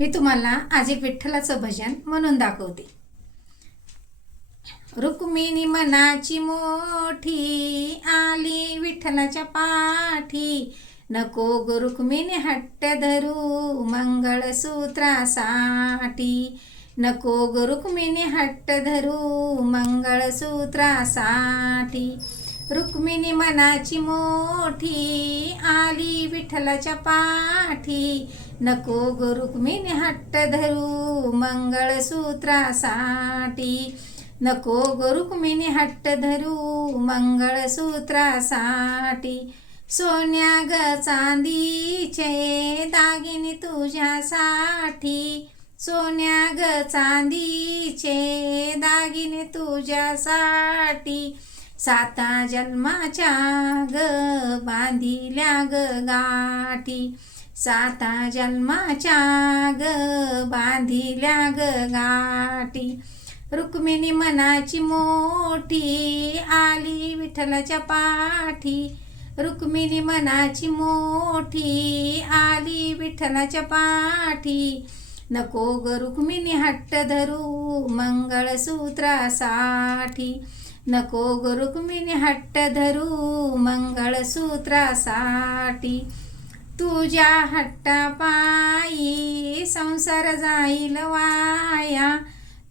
मी तुम्हाला आज एक विठ्ठलाचं भजन म्हणून दाखवते। रुक्मिणी मनाची मोठी आली विठ्ठलाच्या पाठी, नको ग रुक्मिणी हट्ट धरू मंगळसूत्रासाठी, नको ग रुक्मिणी हट्ट धरू मंगळसूत्रासाठी। रुक्मिणी मनाची मोठी आली विठ्ठलाच्या पाठी, नको ग रुक्मिणी हट्ट धरू मंगळसूत्रासाठी, नको ग रुक्मिणी हट्ट धरू मंगळसूत्रासाठी। सोन्या ग चांदीचे दागिने तुझ्यासाठी, सोन्या ग चांदीचे दागिने तुझ्यासाठी, साता जन्माच्या ग बांधिल्या ग गाठी, साता जन्माच्या ग बांधिल्या ग गाठी। रुक्मिणी मनाची मोठी आली विठ्ठलाच्या पाठी, रुक्मिणी मनाची मोठी आली विठ्ठलाच्या पाठी, नको ग रुक्मिणी हट्ट धरू मंगळसूत्रासाठी, नको ग रुक्मिणी हट्ट धरू मंगळसूत्रासाठी। तुझ्या हट्टापायी संसार जाईल वाया,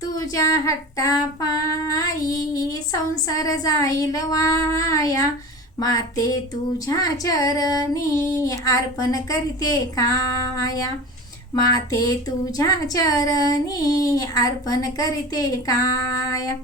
तुझ्या हट्टापायी संसार जाईल वाया, माते तुझ्या चरणी अर्पण करते काया, माते तुझ्या चरणी अर्पण करते काया।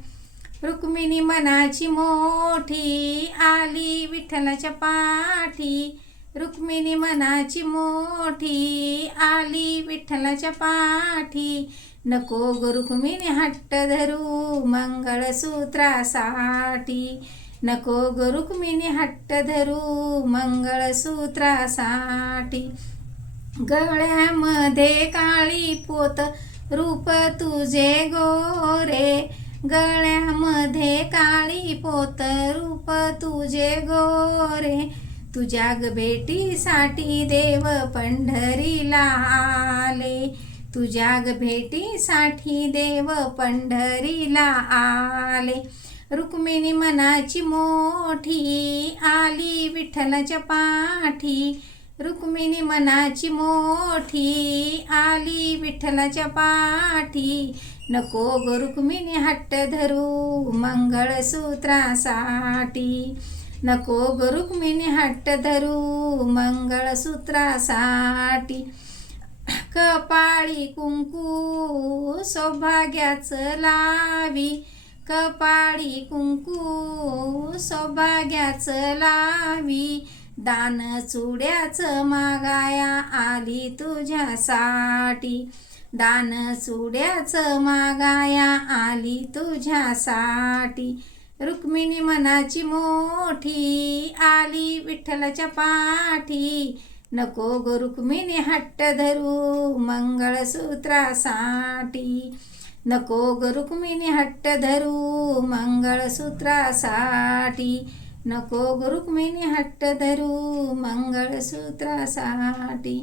रुक्मिणी मनाची मोठी आली विठ्ठलाच्या पाठी, रुक्मिणी मनाची मोठी आली विठ्ठलाच्या पाठी, नको ग रुक्मिणी हट्ट धरू मंगळसूत्रासाठी, नको ग रुक्मिणी हट्ट धरू मंगळसूत्रासाठी। गळ्यामध्ये काळी पोत रूप तुझे गोरे, गळ्यामध्ये काळी पोत रूप तुझे गोरे, तुझ्या ग भेटीसाठी देव पंढरीला आले, तुझ्या ग भेटीसाठी देव पंढरीला आले। रुक्मिणी मनाची मोठी आली विठ्ठलाच्या पाठी, रुक्मिणी मनाची मोठी आली विठ्ठलाच्या पाठी, नको ग रुक्मिणी हट्ट धरू मंगळसूत्रासाठी, नको ग रुक्मिणी हट्ट धरू मंगळसूत्रासाठी। कपाळी कुंकू सौभाग्याचं लावी, कपाळी कुंकू सौभाग्याचं लावी, दान चुड्याचं मागाया आली तुझ्यासाठी, दान चुड्याचं मागाया आली तुझ्यासाठी। रुक्मिणी मनाची मोठी आली विठ्ठलाच्या पाठी, नको ग रुक्मिणी हट्ट धरू मंगळसूत्रासाठी, नको ग रुक्मिणी हट्ट धरू मंगळसूत्रासाठी, नको ग रुक्मिणी हट्ट धरू मंगळसूत्रासाठी।